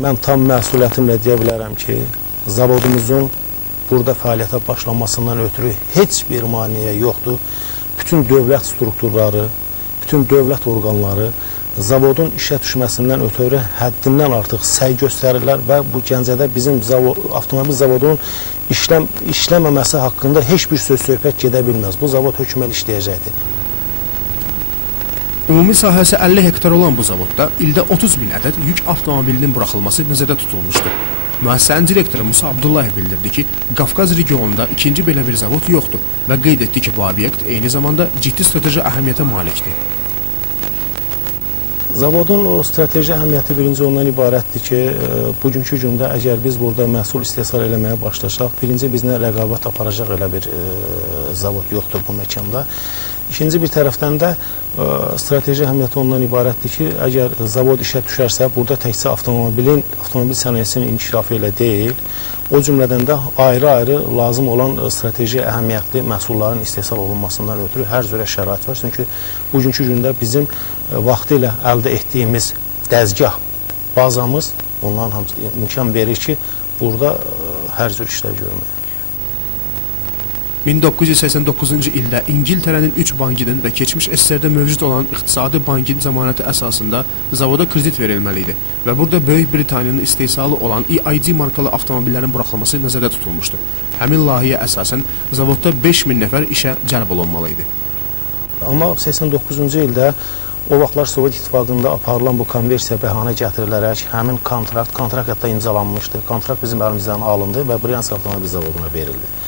mən tam məsuliyyətimlə deyə bilərəm ki, zavodumuzun burada fəaliyyətə başlamasından ötürü heç bir maneə yoxdur. Bütün dövlət strukturları, bütün dövlət orqanları zavodun işə düşməsindən ötürü həddindən artıq səy göstərirlər və bu Gəncədə bizim avtomobil zavodunun işləməməsi haqqında heç bir söhbət gedə bilməz. Bu zavod hökmən işləyəcəkdir. Ümumi sahəsi 50 hektar olan bu zavodda ildə 30 min ədəd yük avtomobilinin buraxılması nəzərdə tutulmuşdur. Müəssisənin direktoru Musa Abdullayev bildirdi ki, Qafqaz regionunda ikinci belə bir zavod yoxdur və qeyd etdi ki, bu obyekt eyni zamanda ciddi strateji əhəmiyyətə malikdir. Zavodun o strateji əhəmiyyəti birinci ondan ibarətdir ki, bugünkü gündə əgər biz burada məhsul istehsal eləməyə başlasaq, birinci bizlə rəqabət aparacaq elə bir zavod yoxdur bu məkanda. İkinci bir tərəfdən də strateji əhəmiyyəti ondan ibarətdir ki, əgər zavod işə düşərsə, burada təkcə avtomobil sənayesinin inkişafı ilə deyil, o cümlədən də ayrı-ayrı lazım olan strateji əhəmiyyətli məhsulların istehsal olunmasından ötürü hər cürə şərait var. Çünki bugünkü gündə bizim vaxtı ilə əldə etdiyimiz dəzgah bazamız onların hamısı imkan verir ki, burada hər cür işlər görməyə. 1989-cu ildə İngiltərənin 3 bankinin və keçmiş SSR-də mövcud olan İqtisadi Bankin zəmanəti əsasında zavoda kredit verilməli idi və burada Böyük Britaniyanın istehsalı olan EID markalı avtomobillərin buraxılması nəzərdə tutulmuşdu. Həmin layihəyə əsasən zavodda 5000 nəfər işə cəlb olunmalı idi. Amma 89-cu ildə o vaxtlar Sovet İttifaqında aparılan bu konversiya bəhanə gətirilərək həmin kontrakt hətta imzalanmışdı. Kontrakt bizim əlimizdən alındı və Bryansk avtomobil zavoduna verildi.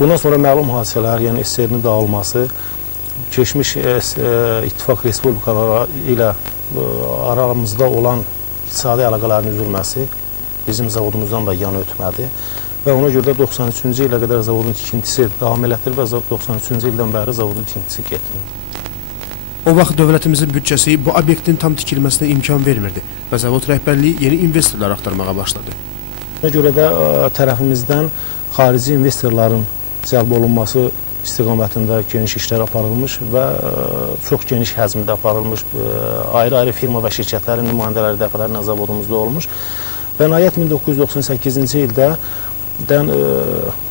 Bundan sonra məlum hadisələr, yəni SSR-nin dağılması, keçmiş İttifaq Respublikaları ilə aramızda olan iqtisadi əlaqələrin üzülməsi bizim zavodumuzdan da yan ötmədi və ona görə də 93-cü ilə qədər zavodun tikintisi davam elətdir və 93-cü ildən bəri zavodun tikintisi getdi. O vaxt dövlətimizin büdcəsi bu obyektin tam tikilməsinə imkan vermirdi və zavod rəhbərliyi yeni investorlar axtarmağa başladı. Buna görə də tərəfimizdən xarici investorların cəlb olunması istiqamətində geniş işlər aparılmış və çox geniş həzmdə aparılmış, ayrı-ayrı firma və şirkətlərin nümayəndələri dəfələrlə zavodumuzda olmuş və nəhayət 1998-ci ildən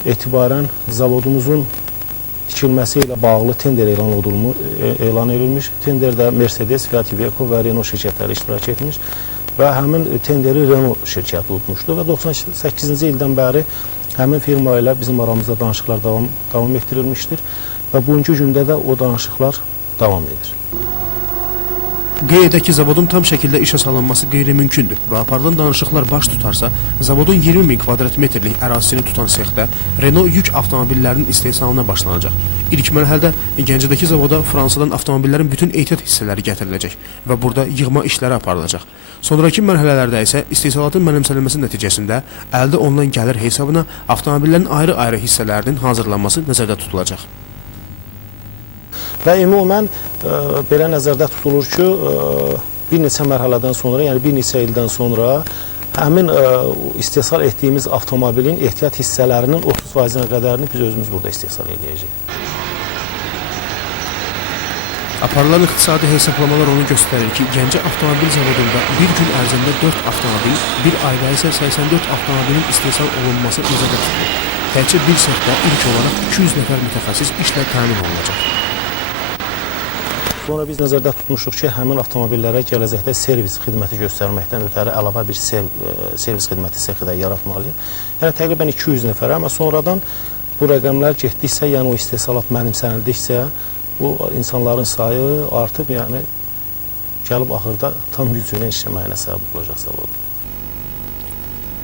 etibarən zavodumuzun tikilməsi ilə bağlı tender elan edilmiş. Tenderdə Mercedes, Fiat Iveco və Renault şirkətləri iştirak etmiş və həmin tenderi Renault şirkəti tutmuşdu və 98-ci ildən bəri həmin firma ilə bizim aramızda danışıqlar davam etdirilmişdir və bugünkü gündə də o danışıqlar davam edir. Qeyd edək ki, zavodun tam şəkildə işə salınması qeyri-mümkündür və aparılan danışıqlar baş tutarsa, zavodun 20 min kvadrat metrlik ərazisini tutan sexdə Renault yük avtomobillərinin istehsalına başlanacaq. İlk mərhələdə Gəncədəki zavoda Fransadan avtomobillərin bütün ehtiyat hissələri gətiriləcək və burada yığma işləri aparılacaq. Sonraki mərhələlərdə isə istehsalatın mənimsənilməsi nəticəsində əldə olunan gəlir hesabına avtomobillərin ayrı-ayrı hissələrinin hazırlanması nəzərdə tutulacaq. Və ümumən belə nəzərdə tutulur ki, bir neçə mərhələdən sonra, yəni bir neçə ildən sonra həmin istehsal etdiyimiz avtomobilin ehtiyat hissələrinin 30%-nə qədərini biz özümüz burada istehsal edəcəyik. Aparılan iqtisadi hesablamalar onu göstərir ki, Gəncə avtomobil zavodunda bir gün ərzində 4 avtomobil, bir ayda isə 84 avtomobilin istehsal olunması nəzərdə tutulur. Təkcə bir sexdə ilk olaraq 200 nəfər mütəxəssis işlə təmin olunacaq. Sonra biz nəzərdə tutmuşuq ki, həmin avtomobillərə gələcəkdə servis xidməti göstərməkdən ötəri əlavə bir servis xidməti sexi də yaratmalıyıq. Yəni təqribən 200 nəfər, amma sonradan bu rəqəmlər getdikcə, yəni o istehsalat mənimsənildikcə bu insanların sayı artıb, yəni gəlib axırda tam gücü ilə işləməyinə səbəb olacaq zavod.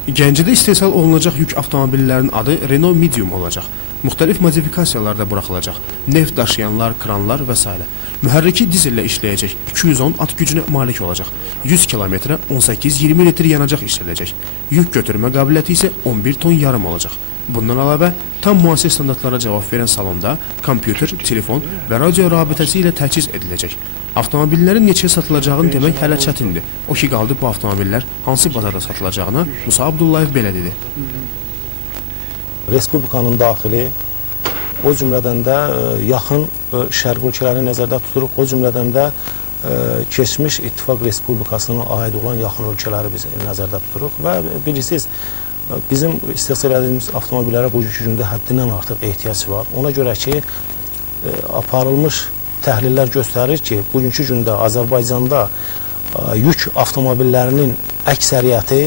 Gəncədə istehsal olunacaq yük avtomobillərinin adı Renault Medium olacaq. Müxtəlif modifikasiyalarda buraxılacaq. Neft daşıyanlar, kranlar və s. Mühərriki dizellə işləyəcək. 210 at gücünə malik olacaq. 100 kilometrə 18-20 litr yanacaq işlədəcək. Yük götürmə qabiliyyəti isə 11 ton yarım olacaq. Bundan əlavə, tam müasir standartlara cavab verən salonda kompüter, telefon və radio rabitəsi ilə təchiz ediləcək. Avtomobillərin neçəyə satılacağını demək hələ çətindir. O ki qaldı bu avtomobillər hansı bazarda satılacağına Musa Abdullayev belə dedi. Respublikanın daxili, o cümlədən də yaxın şərq ölkələrini nəzərdə tuturuq, o cümlədən də keçmiş İttifaq Respublikasına aid olan yaxın ölkələri biz nəzərdə tuturuq və bilirsiniz, bizim istehsal edilmiş avtomobillərə bugünkü gündə həddindən artıq ehtiyac var. Ona görə ki, aparılmış təhlillər göstərir ki, bugünkü gündə Azərbaycanda yük avtomobillərinin əksəriyyəti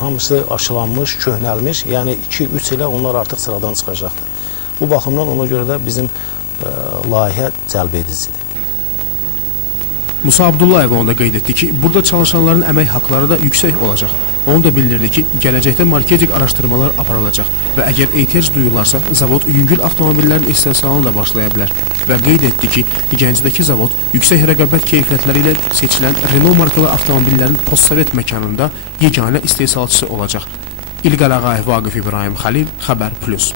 hamısı aşılanmış, köhnəlmiş, yəni 2-3 ilə onlar artıq sıradan çıxacaqdır. Bu baxımdan ona görə də bizim layihə cəlb edicidir. Musa Abdullayev onda qeyd etdi ki, burada çalışanların əmək haqları da yüksək olacaq. Onu da bildirdi ki, gələcəkdə marketinq araşdırmalar aparılacaq və əgər ehtiyac duyularsa, zavod yüngül avtomobillərin istehsalına da başlaya bilər. Və qeyd etdi ki, Gəncədəki zavod yüksək rəqabət keyfiyyətləri ilə seçilən Renault markalı avtomobillərin postsovet məkanında yeganə istehsalçısı olacaq. İlqar Ağayev, Vaqif İbrahim Xəlil, Xəbər Plus.